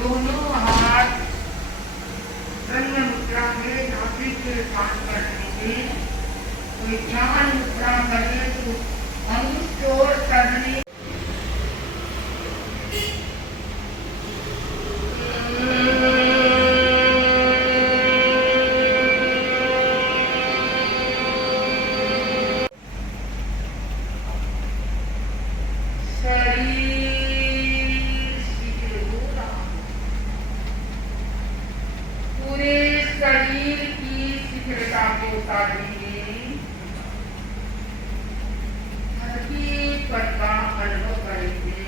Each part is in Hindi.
दोनों हाथ ब्रह्म मुद्रा में नाभि के पास कर लेंगे। कोई ध्यान मुद्रा करे तो अनुष्ठोर करने शरीर की शिथिलता को उतारेंगे, धरती पर का अनुभव करेंगे।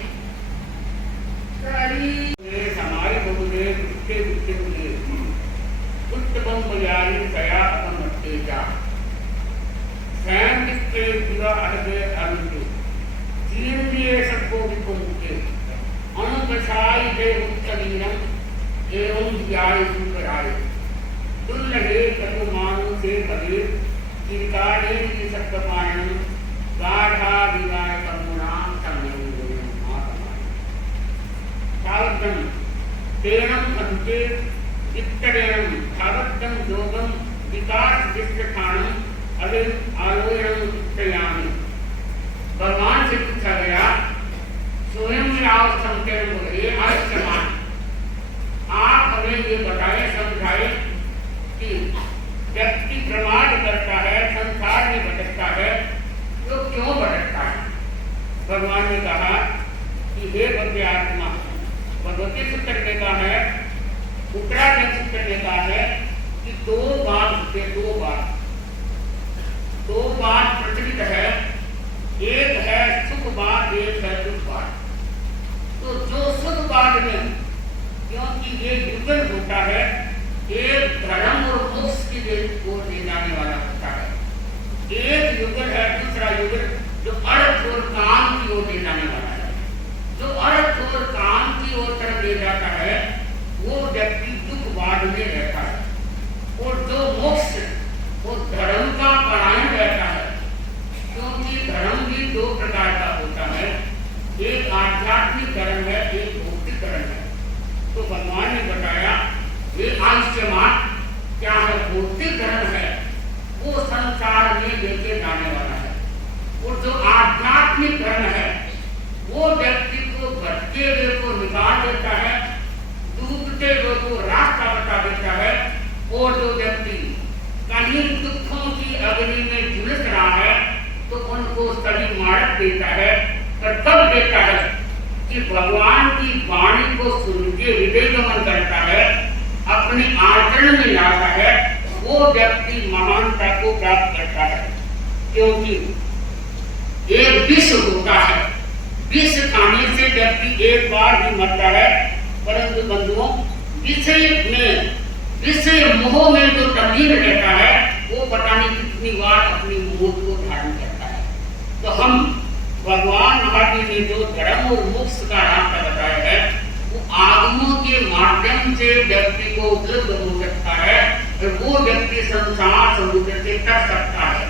शरीर समाय बहुले वित्ते वित्ते बुले उत्तम मयारी सया अमर्तेजा सैंडिके दिवा अर्धे अर्धे जीर्णिये सबको विपुंके अनुकसाई दे उत्तरीरम एवं व्याय सुकराय दुर्लभे करुमानु से कबीर चिरकाले की सप्तपायन गाढ़ा विवाह करुणाम सम्मेलन सावधम तेरम अंते इत्तरेण सावधम योगम विकास विस्तृतानम अभिन आलोयनम इत्तयामि। भगवान से पूछा गया स्वयं राव संकेत बोले आयुष्मान आप हमें ये बताएं समझाए कि व्यक्ति प्रमाद करता है, संसार में भटकता है, तो क्यों भटकता है। भगवान ने कहा कि हे भव्य आत्मा, भगवती सूत्र कहता है, उत्तराखंड सूत्र कहता है कि दो बात प्रचलित है। एक है सुख बात, एक है दुख बात। तो जो सुख बात में क्योंकि ये युगल होता है, एक धर्म और मोक्ष की ओर ले जाने वाला होता है। एक युगल है, दूसरा युगल जो अर्थ और काम की ओर ले जाने वाला है। जो अर्थ और काम की ओर तरफ ले जाता है वो व्यक्ति दुखवाद में रहता है, और जो मोक्ष वो धर्म का परायण रहता है। क्योंकि धर्म भी दो प्रकार का होता है, एक आध्यात्मिक धर्म है, एक भौतिक धर्म है। तो भगवान ने बताया वे आयुष्मान क्या है, भौतिक धर्म है वो संसार में लेके जाने वाला है, और जो आध्यात्मिक धर्म है वो व्यक्ति को भटके हुए को निकाल देता है, डूबते हुए को रास्ता बता देता है। और जो व्यक्ति कहीं दुखों की अग्नि में झुलस रहा है तो उनको सभी मार्ग देता है, और तब देता है कि भगवान की वाणी को सुन के हृदय गमन करता है, अपने आचरण में लाता है, वो व्यक्ति महानता को प्राप्त करता है। क्योंकि एक विष होता है, विष खाने से व्यक्ति एक बार भी मरता है, परंतु बंधुओं विषय मोह में जो तंगीर रहता है वो पता नहीं कितनी बार अपनी मौत को धारण करता है। तो हम भगवान महावीर ने जो धर्म और मोक्ष का रास्ता बताया है वो आगमों के माध्यम से व्यक्ति को उपलब्ध हो सकता है, और वो व्यक्ति संसार समुद्र से कर सकता है।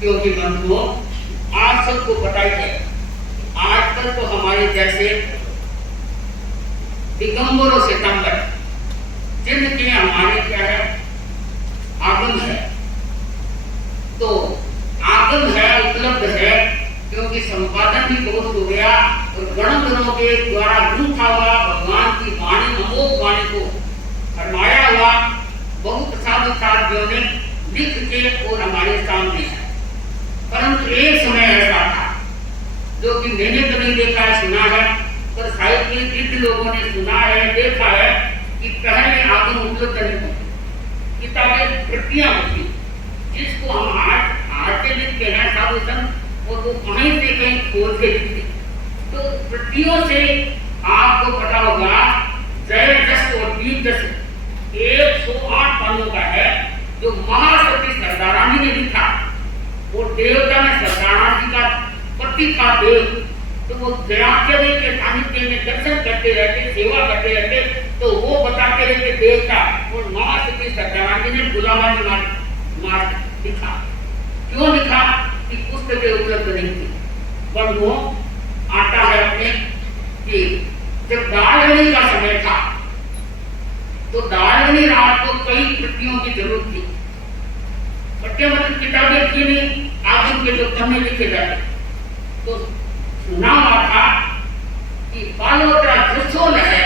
क्योंकि बंधुओं आज सबको पता ही है, आजकल तो हमारे जैसे दिगंबरों से तंबर जिनके हमारे क्या है आगम है, तो आगम है उपलब्ध है, क्योंकि संपादन भी बहुत हो गया और गणों के द्वारा गूंथा हुआ भगवान की वाणी अमोघ वाणी को फरमाया हुआ बहुत साधु साधियों ने लिख के और हमारे सामने है। परंतु एक समय ऐसा था जो कि मैंने तो नहीं देखा है, सुना है, पर शायद वृद्ध लोगों ने सुना है, देखा है कि पहले आगम उपलब्ध नहीं होती, किताबें प्रतियां होती जिसको हम हाथ से लिखते हैं साधु संत, और वो कहीं से कहीं खोल के लिखते। तो प्रतियों से आपको पता होगा जय दस और वीर दस 108 पन्नों का है, जो महासती सरदारानी ने लिखा। और देवता ने सरदारानी का पति का देव, तो वो दयादेवी के सानिध्य में दर्शन करते रहते, सेवा करते रहते, तो वो बताते रहते देवता। और महासती सरदारानी ने गुलामानी मार लिखा। क्यों लिखा? कि पुस्तकें उपलब्ध नहीं थी। बंधुओं आता है अपने कि जब दालनी का समय था तो डालनी रात को कई प्रतियों की जरूरत थी। पट्टे मतलब किताबें थी नहीं, आप उनके जो पन्ने लिखे जाते। तो सुना हुआ था कि बालोतरा जसोल है,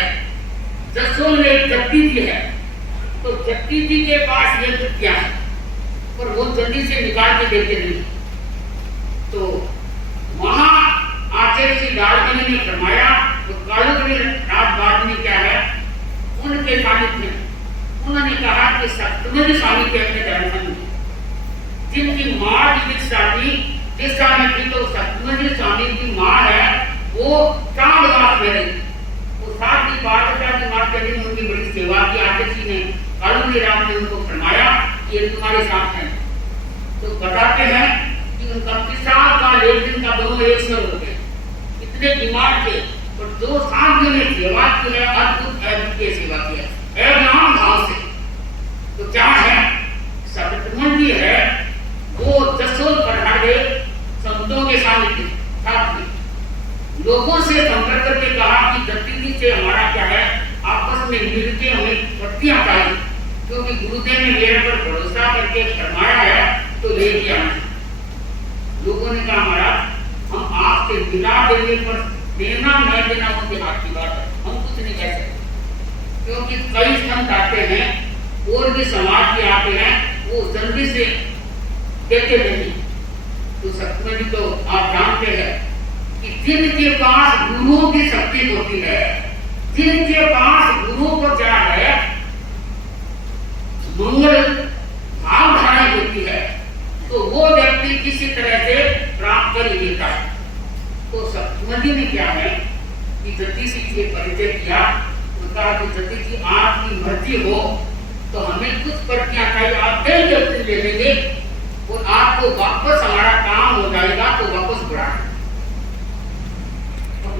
जसोल में एक जट्टी जी है, तो जट्टी जी के पास ये जट्टियां है, पर वो जल्दी से निकाल के देते नहीं। तो वहां आचार्य श्री डालमणि ने फरमाया, तो कालूगढ़ी राजबाग में क्या है, उनके सानिध्य में उन्होंने कहा कि सप्तमि स्वामी के अपने दर्शन जिनकी माँ जिस समय थी, तो सप्तमि स्वामी की माँ है वो चांदवास में रही। वो साथ ही बादशाह की माँ के लिए उनकी बड़ी सेवा की। आचार्य ने कालूगढ़ी राम ने उनको फरमाया कि ये तुम्हारे साथ है। तो बताते हैं कि उनका पिशाब का एक दिन का दोनों एक सौ होते, इतने बीमार थे, और दो साथियों ने सेवा की है, अद्भुत अद्भुत सेवा की है नाम भाव से। तो क्या है, सप्तमि जी है वो जसोल पढ़ाए संतों के साथ में लोगों से संपर्क करके कहा कि जट्टी से हमारा क्या है, आपस में मिलके हमें पत्तियां चाहिए, क्योंकि गुरुदेव ने मेरे पर भरोसा करके फरमाया है तो ले किया। लोगों ने कहा महाराज हम आपके बिना देने पर देना न देना उनके हाथ की बात है, हम कुछ नहीं कह सकते, क्योंकि कई संत आते हैं और भी समाज के आते हैं, वो जल्दी से देते नहीं। तो सप्तमि जी तो आप जानते हैं कि जिनके पास गुरुओं की शक्ति होती है, जिनके पास गुरुओं को क्या है मंगल भावधारा होती है, तो वो व्यक्ति किसी तरह से प्राप्त कर लेता है। तो सप्तमि जी ने क्या है कि जति से परिचय किया, उनका कि जति जी आपकी मर्जी हो तो हमें कुछ प्रतियां चाहिए, आप कई व्यक्ति ले लेंगे और आपको वापस हमारा काम हो जाएगा, तो वापस बुरा।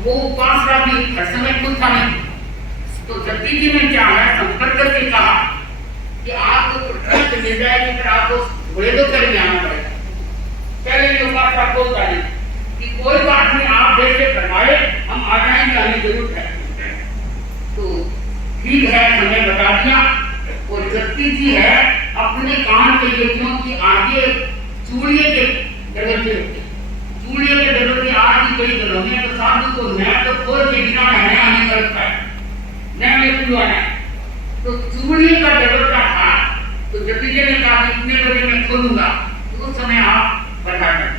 वो उपासना भी हर समय कुछ था नहीं। तो जति जी ने क्या है संपर्क करके कहा कि आपको प्रतिष्ठा मिल जाएगी, फिर आपको घोड़े दो कर में आना पड़ेगा। पहले उपासना बोलता नहीं कि कोई बात नहीं, आप जैसे करवाए हम आ जाएंगे, हमें जरूरत है। तो ठीक है, समय बता दिया। और जति जी है अपने काम के लिए, क्योंकि आगे चूड़िए के दरवाजे होते, चूड़िए के दरवाजे आज भी कई घरों में, तो साधु को नया तो खोल के बिना नया आने लगता है, नया में खुलवाना। तो चूड़िए का दरवाजा था, तो जति जी ने कहा इतने बजे मैं खोलूंगा, तो उस समय आप बढ़ा कर।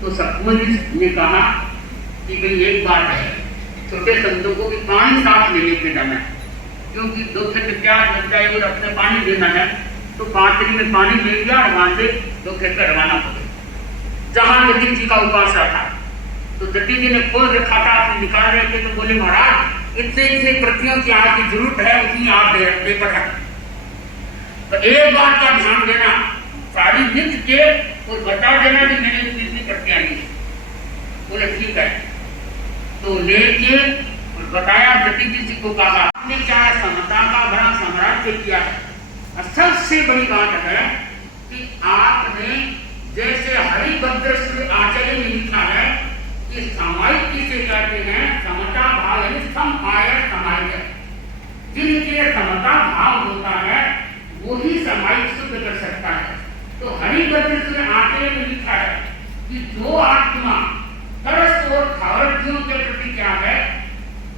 तो सप्तमि जी ने कहा कि भाई एक बात है, छोटे संतों को भी पानी साफ लेने के जाना है, क्योंकि दो से प्यास लग जाए और अपने पानी देना है, तो पात्री में पानी दे दिया और वहां से दो खेत रवाना हो गए जहां जति जी का उपासना था। तो जति जी ने खोल रखा था, आप निकाल रहे थे, तो बोले महाराज इतने प्रतियों की आपकी जरूरत है, उतनी आप दे पड़ा। तो एक बात का ध्यान देना, सारी नित्य के और बता देना कि मैंने इतनी प्रतियां ली। बोले ठीक है। तो लेके और बताया, जति जी को कहा आपने क्या समता का भरा साम्राज्य किया है। सबसे बड़ी बात है कि आपने जैसे हरिभद्र आचार्य ने लिखा है कि सामायिक किसे कहते हैं, समता भाव यानी समाय समाय, जिनके समता भाव होता है वही समायिक शुद्ध कर सकता है। तो हरिभद्र आचार्य ने लिखा है कि जो आत्मा तरस और खावरजियों के प्रति क्या है,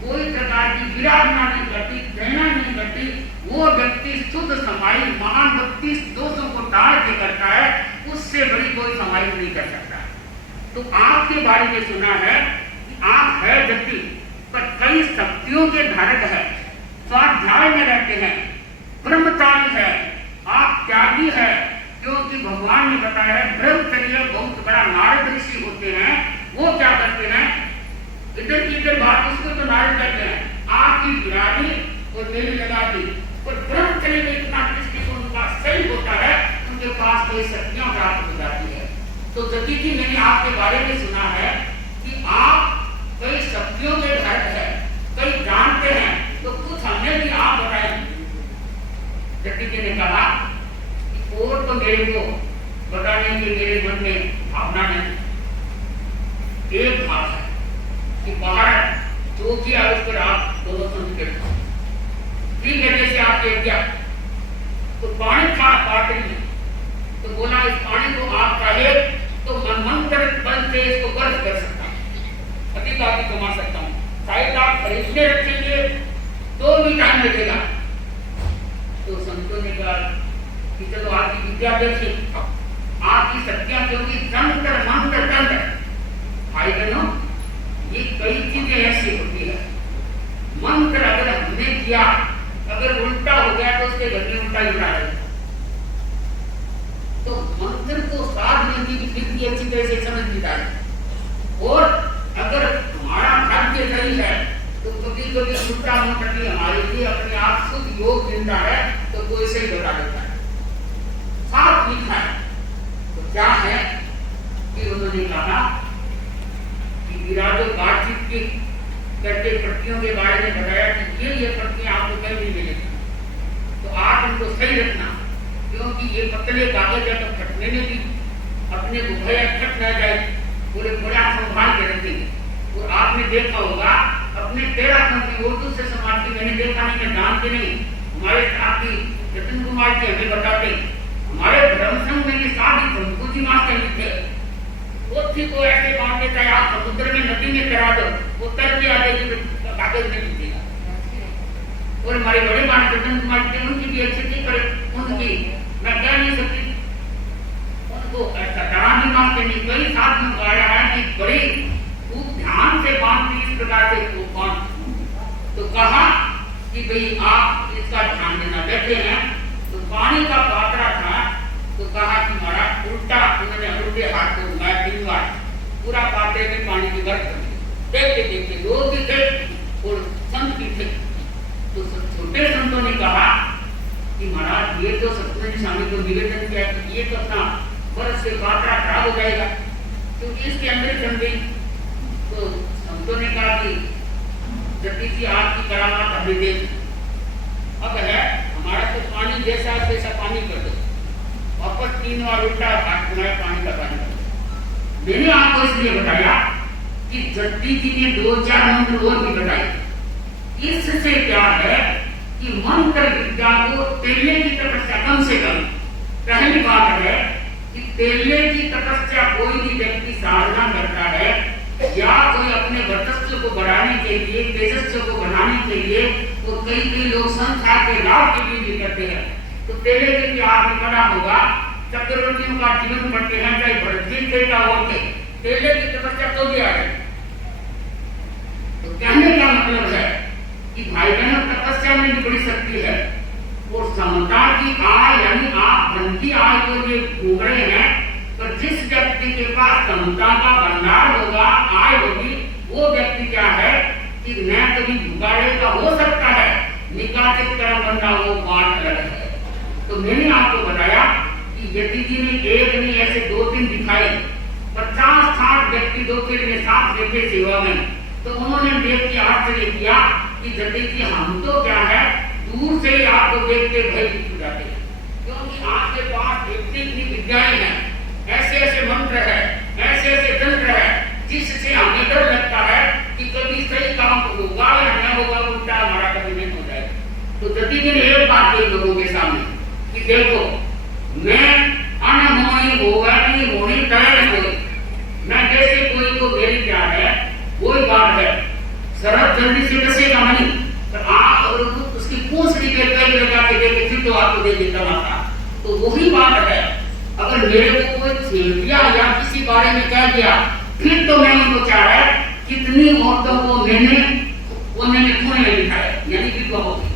कोई प्रकार की विराधना नहीं करती, देना नहीं करती, वो व्यक्ति शुद्ध समाई महान भक्ति दोषों को टाल के करता है, उससे बड़ी कोई समाई नहीं कर सकता। तो आपके बारे में सुना है कि आप है व्यक्ति पर कई शक्तियों के धारक है, स्वाध्याय में रहते हैं, ब्रह्मचारी है, आप त्यागी है, क्योंकि भगवान ने बताया है ब्रह्मचर्य बहुत बड़ा नारद ऋषि होते हैं, वो क्या करते हैं, इधर की इधर बात उसको तो नारद कहते हैं, आपकी गिरानी और मेरी लगा दी। और ब्रह्मचर्य में इतना दृष्टिकोण उनका सही होता है, उनके पास कई शक्तियां प्राप्त हो जाती है। तो जति जी मैंने आपके बारे में सुना है कि आप कई शक्तियों के धारक है, कई जानते हैं, तो कुछ हमें भी आप बताएं। जति जी ने कहा कि और तो मेरे को बताने के मेरे मन में भावना नहीं, एक भाव है कि बाहर जो किया उस पर आप दोनों संत ठीक है, जैसे आपने किया तो पानी था पात्र में, तो बोला इस पानी को आप चाहे तो मंत्र बल से इसको गर्म कर सकता हूँ, अधिक आप कमा सकता हूँ, शायद आप खरीदने रखेंगे तो भी टाइम लगेगा। तो संतों ने कहा कि चलो आपकी विद्या देखिए, आपकी शक्तियां क्योंकि तंत्र मंत्र तंत्र भाई बहनों, ये कई चीजें ऐसी होती है। मंत्र अगर हमने किया, अगर उल्टा हो गया तो उसके घर में उल्टा ही उड़ा है। तो मंत्र को साधने की विधि अच्छी तरह से समझ ली जाए, और अगर हमारा भाग्य सही है तो कभी कभी उल्टा मंत्र भी हमारे लिए अपने आप शुद्ध योग मिलता है, तो कोई से ही बता देता है। साफ लिखा है तो क्या है कि उन्होंने कहा कि विराजो बातचीत की करके पट्टियों के बारे में बताया कि ये पट्टियां आपको कहीं नहीं मिलेगी, तो आप इनको सही रखना, क्योंकि ये पतले कागज है तो फटने में भी अपने को भय फट न जाए, पूरे बड़ा संभाल के रखेंगे। और आपने देखा होगा अपने 13 की उर्दू से समाज की, मैंने देखा नहीं, मैं जानते नहीं, हमारे साथी जतिन कुमार जी हमें बताते, हमारे धर्म संघ में ये साथी धर्मपुर जी मास्टर थे, पोथी को ऐसे बांधे चाहे आप समुद्र में नदी में करा दो, वो तर के आगे कागज में दिखेगा। और हमारे बड़े मान जतिन कुमार जी, उनकी भी अच्छी थी, पर उनकी मैं कह नहीं सकती, उनको ऐसा डरा नहीं मांगते नहीं, कई साथ में गाया है कि बड़े खूब ध्यान से बांधती इस प्रकार से वो बांध। तो कहा कि भाई आप इसका ध्यान देना, बैठे हैं तो पानी का पात्रा था, तो कहा कि हमारा उल्टा, उन्होंने उल्टे हाथ को घुमाया 3 बार, पूरा पात्रे में पानी की गर्म कर दी। देखते देखते लोग भी थे और संत भी थे। तो छोटे संतों ने कहा कि महाराज ये तो सतगुरु स्वामी को निवेदन किया कि ये तो अपना बरस से पात्रा खराब हो जाएगा, क्योंकि इसके अंदर जम गई। तो संतों ने कहा कि जति जी आपकी करामात अभी देख, अब है हमारा तो पानी जैसा वैसा पानी कर दो, वापस 3 बार उल्टा हाथ घुमाया, पानी का पानी कर दो। मैंने आपको इसलिए बताया कि जति जी ने 2-4 मंत्र और भी बताए। इससे क्या है कि मंत्र विद्या को तेलने की तपस्या कम से कम, पहली बात है कि तेलने की तपस्या कोई भी व्यक्ति साधना करता है या कोई अपने वर्चस्व को बढ़ाने के लिए, तेजस्व को बढ़ाने के लिए, तो कई लोग संसार के लाभ के लिए भी करते हैं। तो तेले के लिए आपने पढ़ा होगा, चक्रवर्तियों का जीवन पढ़ते हैं, चाहे भरतजी थे का होते, तेले की तपस्या तो दिया है। तो कहने का मतलब है कि भाई बहनों, तपस्या में भी बड़ी शक्ति है, और समता की आय यानी आप धन की आय को ये घूम रहे हैं, तो जिस व्यक्ति के पास समता का भंडार होगा, आय होगी, वो व्यक्ति क्या है कि न कभी भूखा रहेगा, हो सकता है निकासित कर्म बंदा वो बात अलग है। तो मैंने आपको बताया कि यदि जी ने एक नहीं ऐसे 2-3 दिखाए, 50-60 व्यक्ति 2 फील्ड में साथ देखे सेवा में, तो उन्होंने देख के आश्चर्य किया कि जति जी हम तो क्या है दूर से ही आपको देखते भयभीत हो जाते हैं, क्योंकि आपके पास इतनी विद्याएं हैं, ऐसे ऐसे मंत्र है, ऐसे ऐसे तंत्र है, जिससे हमें डर लगता है कि कभी सही काम होगा या न होगा, उल्टा हमारा कभी नहीं हो जाएगा। तो जति जी ने एक बात कही लोगों के सामने कि देखो, मैं अनहोनी होगा नहीं होनी तय हो, मैं जैसे कोई को मेरी क्या है वही बात है, शरद जल्दी से कसेगा नहीं, तो आप और उसकी पूंछ निकल कई लगा के देखे फिर तो आपको दे देता था। तो वही बात है, अगर मेरे को कोई छेड़ दिया या किसी बारे में कह दिया, फिर तो मैं उनको चाह रहा है कितनी औरतों को मैंने खून में दिखाया, यानी कि हो गई,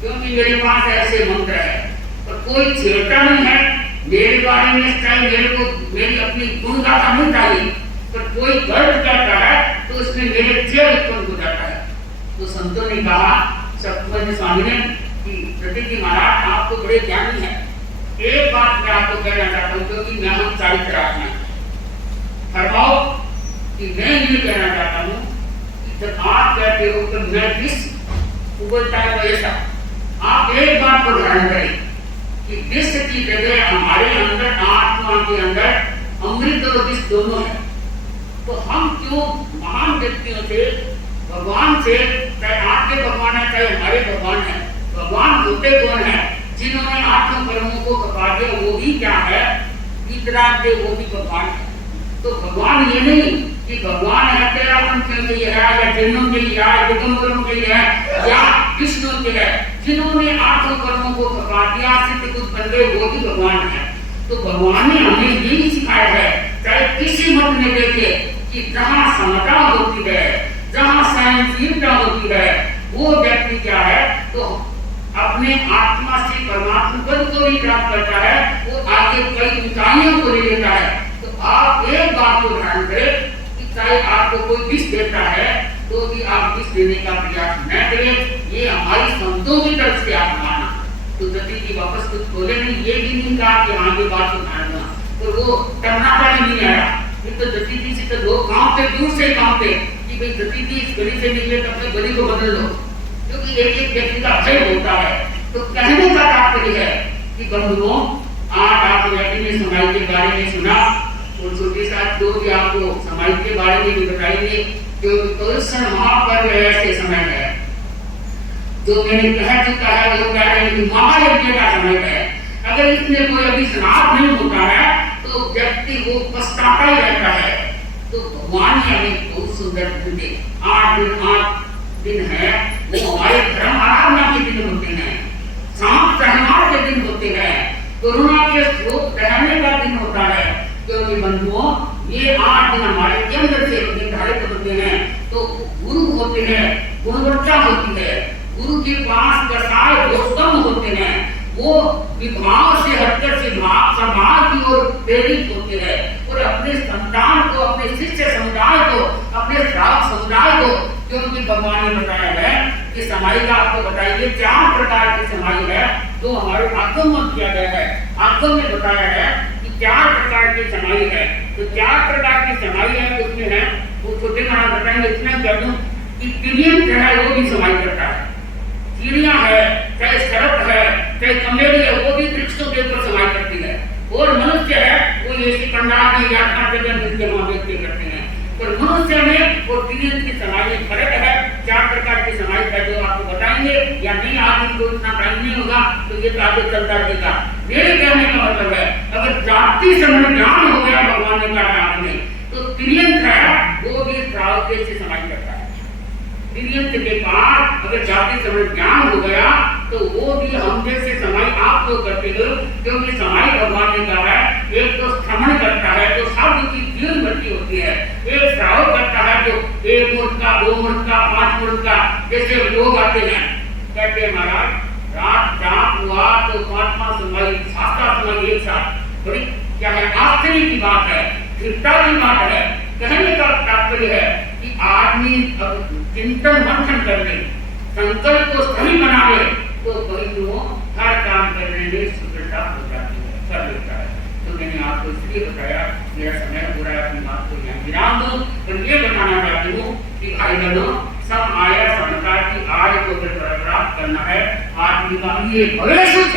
क्योंकि मेरे पास ऐसे मंत्र है। और कोई छेड़ता नहीं है मेरे बारे में, चाहे मेरे को मेरी अपनी गुणगाथा नहीं चाहिए, पर कोई गलत कहता है तो उसमें मेरे जेल उत्पन्न हो जाता है। तो संतों ने कहा, सतगुरु स्वामी ने कि जति जी महाराज आप तो बड़े ज्ञानी हैं, एक बात मैं आपको कहना चाहता हूँ, क्योंकि मैं हम चारित्र आत्मा फरमाओ कि मैं ये कहना चाहता हूँ कि जब आप कहते हो तो मैं किस उबलता है वैसा, आप एक बात को ध्यान करें कि विष की जगह हमारे अंदर आत्मा के अंदर अमृत और विष दोनों है। तो हम क्यों महान व्यक्तियों से, भगवान से, चाहे आपके भगवान है चाहे हमारे भगवान है, दूसरे कौन है जिन्होंने आठों कर्मों को कपा दिया, वो भी क्या है, वितराग दे, वो भी भगवान है। तो भगवान ये नहीं कि भगवान है तेरा पंथ के लिए है या जन्मों के लिए है, दिगंबरों के लिए है या विष्णु के लिए, जिन्होंने आठों कर्मों को कपा दिया, सिद्ध कुछ बन गए, वो भी भगवान है। तो भगवान ने हमें यही सिखाया है, चाहे किसी मत में देखे कि जहाँ समता होती है, जहाँ सहनशीलता होती है, वो व्यक्ति क्या है, तो अपने आत्मा से परमात्मा पद को भी प्राप्त करता है, वो आगे कई ऊंचाइयों को ले लेता है। तो आप एक बात को ध्यान करें कि चाहे आपको कोई विष देता है तो भी आप विष देने का प्रयास न करें, ये हमारी संतों की तरफ से आप माना। तो जति की वापस कुछ बोले नहीं, ये भी नहीं कहा कि आगे बात सुनाना, तो वो टर्नाटा भी नहीं आया। फिर तो जति जी से तो लोग कांपते, दूर से कांपते कि भाई जति जी इस गली से निकले तो अपने गली को बदल लो, क्योंकि एक एक व्यक्ति का भय होता है। तो कहने का तात्पर्य है कि बंधुओं, आज आप व्यक्ति ने समाज के बारे में सुना और छोटे साथ जो भी आपको समाज के बारे में भी बताएंगे, क्योंकि कृष्ण महापर्व ऐसे समय है जो मैंने कह चुका है, वो कह रहे हैं कि महायज्ञ का समय है। अगर इसमें कोई अभी स्नान नहीं होता है तो व्यक्ति वो पछताता ही रहता है। तो भगवान ने हमें बहुत सुंदर दिन दिए, 8 दिन है, वो हमारे धर्म आराधना के दिन होते हैं, शाम त्योहार के दिन होते हैं, करुणा के स्रोत बहने का दिन होता है। क्योंकि बंधुओं, ये 8 दिन हमारे केंद्र से निर्धारित होते हैं। तो गुरु होते हैं, गुणवत्ता होती है, गुरु के पास दशाएं उत्तम होते हैं, वो विभाग से हटकर समाज की ओर प्रेरित होते हैं और अपने संतान को, अपने शिष्य समुदाय को, अपने श्रावक समुदाय को, क्योंकि भगवान ने बताया है कि समाई का आपको बताइए 4 प्रकार की समाई है जो हमारे आगम में किया गया है। आगम में बताया है कि 4 प्रकार की समाई है। तो 4 प्रकार की समाई है, उसमें है वो छोटे महाराज बताएंगे, इतना कह दूं कि तिर्यक जो है वो भी समाई करता है, चिड़िया है, चाहे सरप है, चाहे कमेरी है, वो भी वृक्षों के ऊपर समाई करती है, और मनुष्य है वो ये पंडाल की यात्रा के व्यक्ति करते हैं। पर मनुष्य में और तिर्यक की समाई फर्क है। 4 प्रकार की समाई का जो आपको बताएंगे, या नहीं आज इनको इतना टाइम नहीं होगा तो ये तो आगे चलता रहेगा। मेरे कहने का मतलब है, अगर जाति समय ज्ञान हो गया भगवान ने कहा आपने, तो तिर्यक है वो भी श्रावक से समाई करता है। तिर्यक के बाद अगर जाति समय ज्ञान हो गया तो वो भी हम जैसे समाई आप लोग करते हो, क्योंकि समाई भगवान ने कहा है, एक तो श्रवण करता है जो शब्द की जीवन भर्ती होती है, एक श्रावक करता है जो 1 मुहूर्त का, 2 मुहूर्त का, 5 मुहूर्त का, जैसे लोग आते हैं कहते हैं महाराज रात जाप हुआ तो 5वां समाई 7वां समाई एक साथ, बड़ी क्या है आश्चर्य की बात है, चिंता की बात है। कहने का तात्पर्य है कि आदमी अब चिंतन मंथन कर ले, संकल्प को सही बना ले, तो बंधुओं हर काम करने में सुगमता हो जाती है, कर लेता है। तो मैंने आपको इसलिए बताया, मेरा समय पूरा है, अपनी बात को यहाँ विराम दूं, और ये बताना चाहती हूँ कि भाई बहनों, सब आया समता की आय को प्राप्त करना है। आदमी का ये भविष्य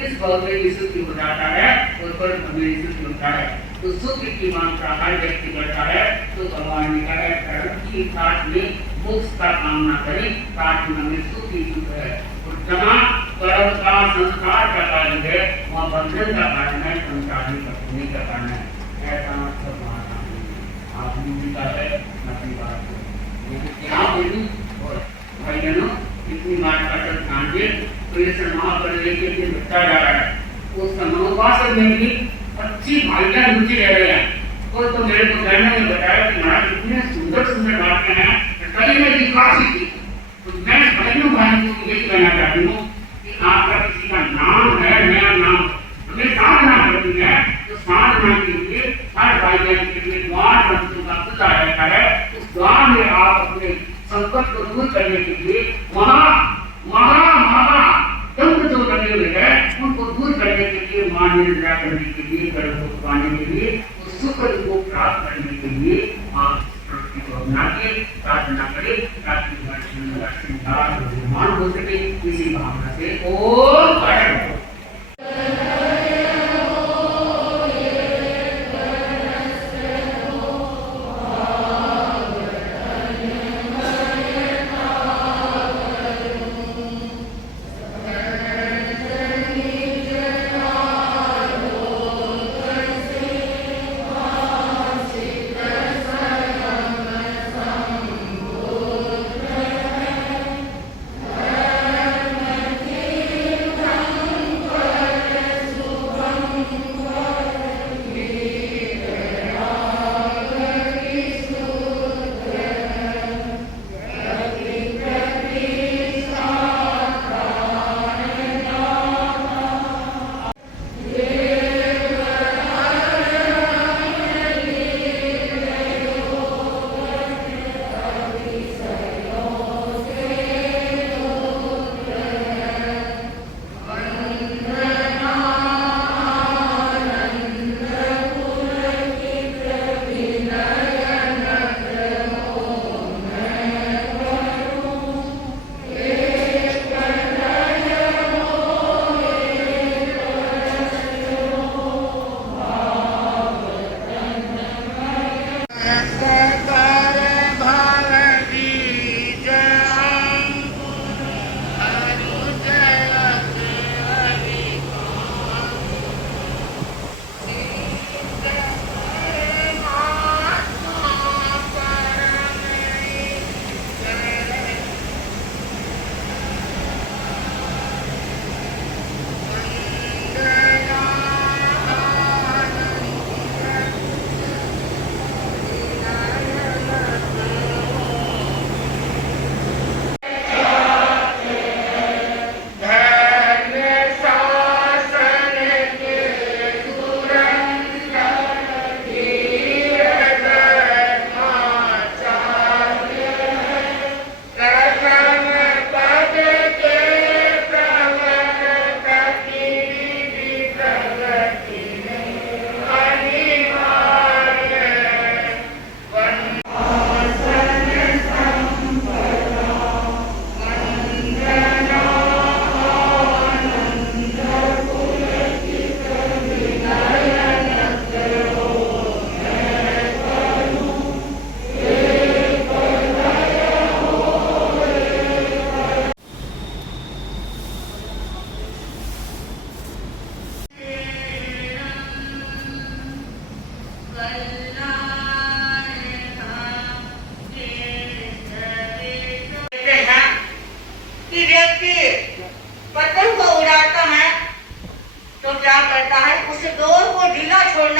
इस भौतिक यीशु की बताता है और पर हमें यीशु की होता है। तो सुख की मांगता हर व्यक्ति करता है। तो भगवान ने कहा है धर्म की साथ में मोक्ष का कामना करें, साथ में हमें सुख ही सुख है। और जहाँ कर्म का संस्कार का कार्य है वहाँ बंधन का कारण है, संसार में होने का कारण है। ऐसा मतलब आदमी का है अपनी बात को क्या बोलूं। और भाई बहनों, इतनी बात का ध्यान दे, तो ये महापर्व लेके बच्चा जा रहा है, उस समावास में भी 25 भाइयां नीचे रह रहे हैं। और तो मेरे को बहनों ने बताया कि महाराज इतने सुंदर सुंदर बातें हैं, कहीं में दिखासी थी। तो मैं बहनों भाई को यही कहना चाहती हूँ कि आपका किसी का नाम है, नया नाम हमें साधना करती है, तो साधना के लिए हर भाई बहन के लिए द्वार बंधु का खुला रहता है। उस द्वार में आप अपने संकट को दूर करने के लिए तंत्र जो लगे हुए हैं उनको दूर करने के लिए, मान निर्णय करने के लिए, गर्भ को पाने के लिए, उस सुख को प्राप्त करने के लिए आप प्रकृति को अपना के प्रार्थना करें ताकि निर्माण हो सके। इसी भावना से ओम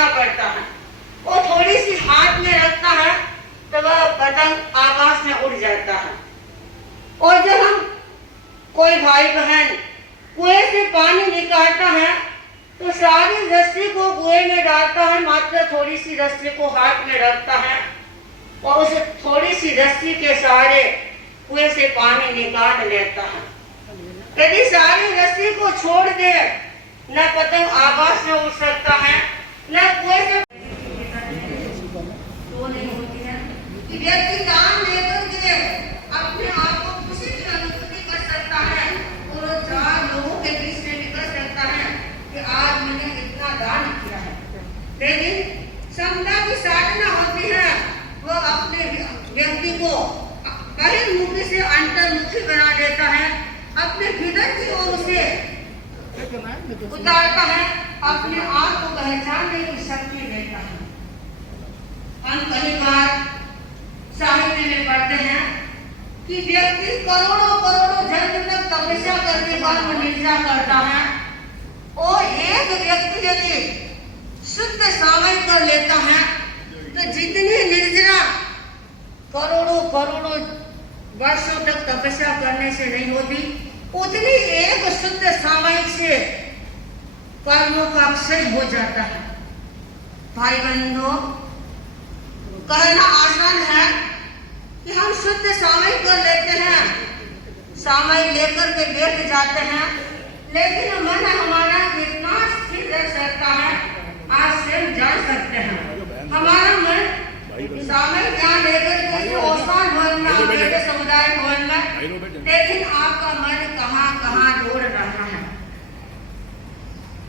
छोड़ना पड़ता है। वो थोड़ी सी हाथ में रखता है तो वह पतंग आकाश में उड़ जाता है। और जब हम कोई भाई बहन कुएं से पानी निकालता है तो सारी रस्सी को कुएं में डालता है, मात्र थोड़ी सी रस्सी को हाथ में रखता है और उस थोड़ी सी रस्सी के सहारे कुएं से पानी निकाल लेता है। यदि सारी रस्सी को छोड़ दे, न पतंग आकाश में उड़ सकता है, न कुएं से तो नहीं होती है कि व्यक्ति दान लेकर के अपने आप को खुशी की अनुभूति कर सकता है और चार लोगों के बीच में भी कर सकता है कि आज मैंने इतना दान किया है। लेकिन क्षमता की साधना होती है, वो अपने व्यक्ति को बहिर्मुखी से अंतर्मुखी बना देता है, अपने भीतर की ओर उसे उतारता है, अपने आप को पहचानने की शक्ति देता है। हम कई बार साहित्य में पढ़ते हैं कि व्यक्ति करोड़ों करोड़ों जन्म तक तपस्या करके कर्म निर्जा करता है और एक व्यक्ति यदि शुद्ध सामय कर लेता है तो जितनी निर्जरा करोड़ों करोड़ों वर्षों तक तपस्या करने से नहीं होती, उतनी एक शुद्ध सामयिक से कर्मों का अक्षय हो जाता है। भाई बंधुओं, कहना आसान है कि हम शुद्ध सामयिक कर लेते हैं, सामयिक लेकर के बैठ जाते हैं, लेकिन मन हमारा कितना स्थिर रह सकता है आज से जान सकते हैं। हमारा मन सामयिक ज्ञान लेकर के औसान भवन में, समुदाय भवन में, लेकिन आपका मन कहाँ कहाँ दौड़ रहा है।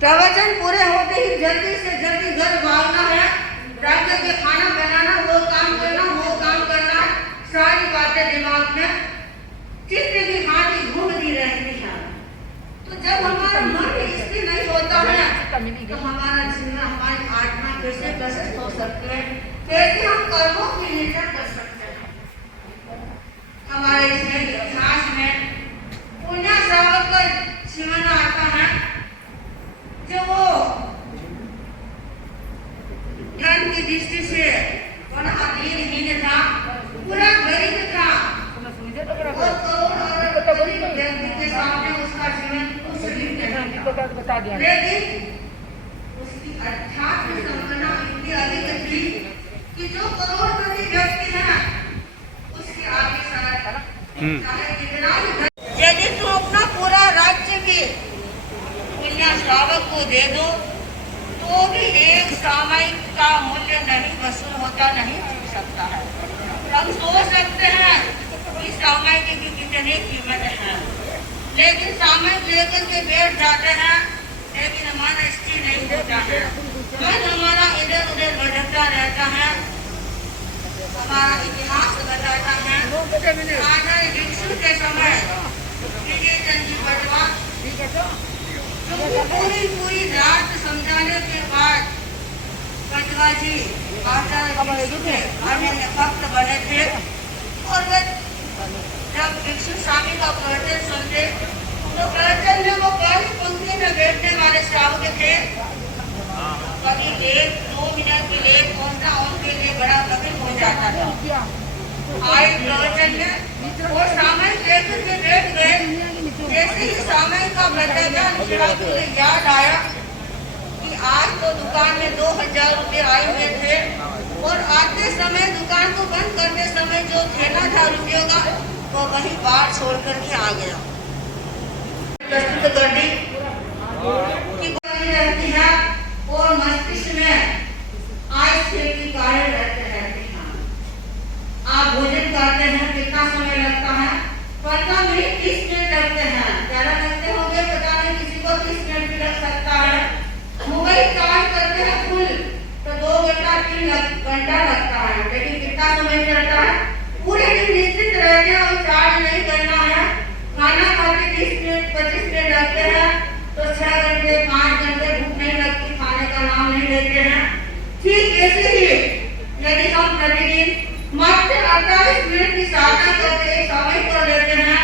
प्रवचन पूरे होते ही जल्दी से जल्दी घर भागना है, रात के खाना बनाना, वो काम करना, वो काम करना, सारी बातें दिमाग में चित्र की भांति घूमती रहती है। तो जब हमारा मन स्थिर नहीं होता है तो हमारा जीवन, हमारी आत्मा कैसे ग्रसित हो सकती है, कैसे हम कर्मों की निंदा कर सकते हैं। हमारे इतिहास में पुण्य श्रावक का जीवन आता है जो वो धन की दृष्टि से बड़ा अधीनहीन था, पूरा गरीब था और करोड़ व्यक्ति के सामने उसका जीवन बता दिया। लेकिन उसकी अध्यात्म संपदा इतनी अधिक थी कि जो करोड़पति व्यक्ति है उसके आगे चाहे कितना ही, यदि तुम अपना पूरा राज्य भी पुण्य श्रावक को दे दो तो भी एक सामयिक का मूल्य नहीं वसूल होता, नहीं चुक सकता है। हम सोच सकते हैं कि सामयिक की कितनी कीमत है, लेकिन सामयिक लेकर के बैठ जाते हैं, लेकिन हमारा स्थिर नहीं होता है, मन हमारा इधर उधर भटकता रहता है। हमारा इतिहास बताता है आचार्य भिक्षु के समय विजय चंद जी बटवा पूरी रात समझाने के बाद बटवा जी आचार्य भिक्षु के घर में भक्त बने थे और वे जब भिक्षु स्वामी का प्रवचन सुनते तो प्रवचन में वो पहली पंक्ति में बैठने वाले श्रावक थे, कभी लेट 2 मिनट भी लेट पहुंचना उनके लिए बड़ा कठिन हो जाता था। आए प्रवचन में वो सामयिक लेकर के बैठ गए, जैसे ही सामयिक का प्रत्याचार याद आया कि आज तो दुकान में 2000 रुपये आए हुए थे और आते समय दुकान को बंद करते समय जो थैला था रुपयों का वो वहीं बाहर छोड़ करके आ गया। प्रस्तुत कर दी कि रहती है और मस्तिष्क में आइसक्रीम की कारण रहते हैं। आप भोजन करते हैं कितना समय लगता है? 15 मिनट 30 मिनट लगते हैं, ज्यादा लगते होंगे, पता नहीं किसी को 30 मिनट भी लग सकता है। मोबाइल चार्ज करते हैं फुल तो 2 घंटा 3 घंटा लगता है, लेकिन कितना समय चलता है? पूरे दिन निश्चित रहते हैं और चार्ज नहीं करना है। खाना खाते 30 मिनट 25 मिनट लगते हैं तो 6 घंटे 5 घंटे भूख नहीं लगती, खाने का नाम नहीं लेते हैं। ठीक ऐसे ही यदि हम प्रतिदिन मात्र 48 मिनट की साधना करके समय कर लेते हैं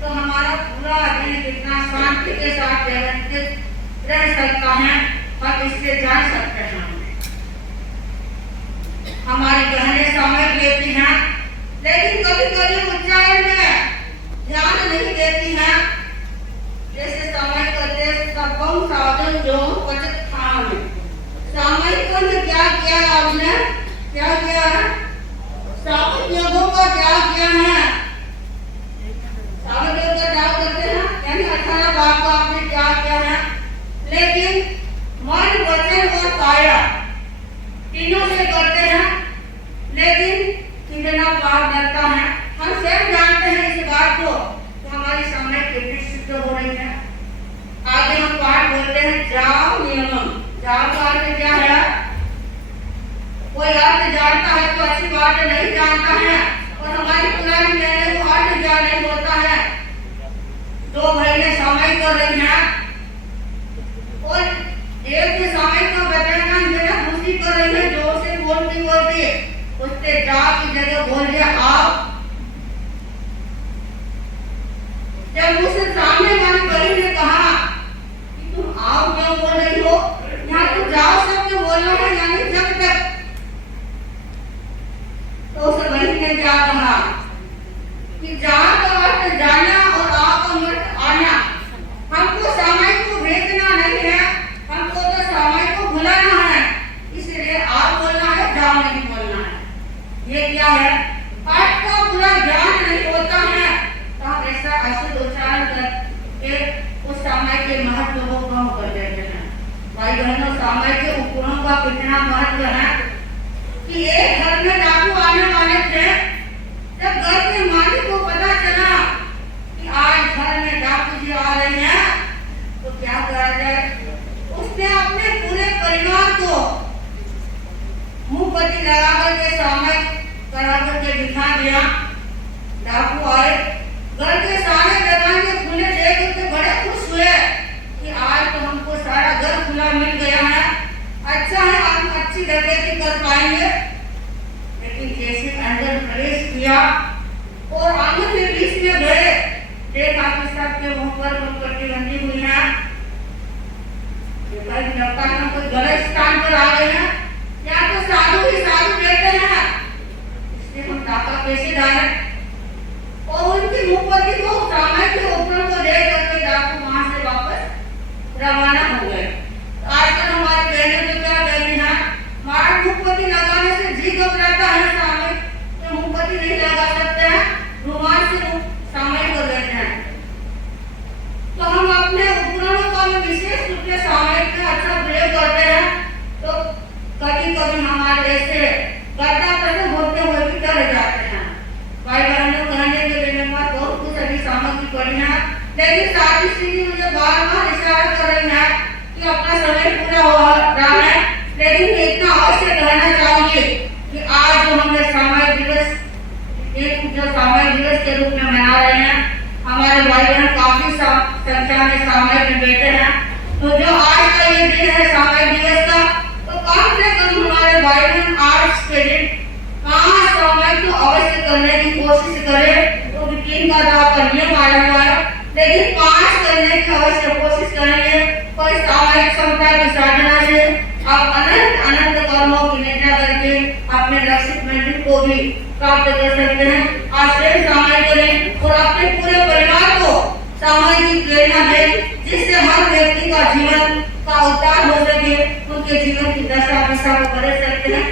तो हमारा पूरा दिन कितना शांति के साथ व्यवस्थित रह सकता है, हम इससे जान सकते हैं। कोई अर्थ जानता है तो अच्छी बात है, नहीं जानता है और हमारी पुरानी बहनें को अर्थ ज्ञान नहीं होता है। दो बहनें सामायिक कर रही हैं और एक ने सामायिक का बताना मेरा दूसरी कर रही है, जोर से बोलती बोलती उससे जा की जगह बोल दिया आप। जब उसे सामने वाली बहन ने कहा कि तुम आओ क्यों बोल रही हो, यहाँ तुम जाओ शब्द बोलना है यानी जब तक, तो उस बहन ने क्या कहा कि जा का अर्थ जाना और आ का अर्थ आना। हमको सामायिक को भेजना नहीं है, हमको तो सामायिक को बुलाना है, इसलिए आप बोलना है, जाओ नहीं बोलना है। ये क्या है, अर्थ का पूरा ज्ञान नहीं होता है तो हम ऐसा अशुद्ध उच्चारण करके उस सामायिक के महत्व को कम कर देते हैं। भाई बहनों, सामायिक के उपगुणों का कितना महत्व है कि एक घर में डाकू आने वाले थे। जब घर के मालिक को पता चला कि आज घर में डाकू जी आ रहे हैं तो क्या करा जाए, उसने अपने पूरे परिवार को मुंहपत्ती लगा करके सामायिक करा करके दिखा दिया। डाकू आए, घर के सारे दरवाजे खुले देख के बड़े खुश हुए कि आज तो हमको सारा घर खुला मिल गया है, अच्छा है हम अच्छी डकैती कर पाएंगे। लेकिन जैसे अंदर प्रवेश किया और आंगन के बीच में गए, देखा कि सबके मुंह पर मुंहपट्टी बंधी हुई है। देखा कि लगता है हम कोई गलत स्थान पर आ गए हैं, या तो साधु ही साधु बैठे हैं, इसलिए हम डाका कैसे डालें। और उनकी मुंहपट्टी को सामायिक के ऊपर को देख करके डाकू वहां से वापस रवाना हो गए। आजकल हमारे बहनें तो क्या कहती हैं, हमारा मुंहपट्टी लगाने से जी घबराता है, सामायिक के मुंहपट्टी नहीं लगा सकते हैं, रुमाल से सामायिक कर लेते हैं। तो हम अपने उपकरणों का विशेष रूप से सामायिक का अच्छा प्रयोग करते हैं, तो कभी कभी हमारे ऐसे गद्दा प्रसन्न होते हुए भी डर जाते हैं। भाई बहनों, कहने के लिए मैं बहुत कुछ अभी सामग्री पढ़ी है, लेकिन साथी श्री मुझे बार बार इशारा कर रही है कि अपना समय पूरा हो रहा है। लेकिन इतना अवश्य कहना चाहूंगी कि आज जो हमने सामायिक दिवस, एक जो सामायिक दिवस के रूप में मना रहे हैं, हमारे भाई बहन काफी संख्या में सामायिक में बैठे हैं। तो जो आज का ये दिन है सामायिक दिवस का, तो कम से कम हमारे भाई बहन आज के दिन 5 सामायिक तो अवश्य करने की कोशिश करें। तो 3 का तो आपका नियम आया हुआ है, लेकिन 5 करने की अवश्य कोशिश करेंगे। और सामायिक क्षमता की साधना से आप अनंत अनंत कर्मों की निष्ठा करके अपने लक्षित मंजिल को भी प्राप्त कर सकते हैं। आज से सामायिक करें और अपने पूरे परिवार को सामायिक की प्रेरणा दें, जिससे हर व्यक्ति का जीवन का उद्धार हो सके, उनके जीवन की दशा को बदल सकते हैं।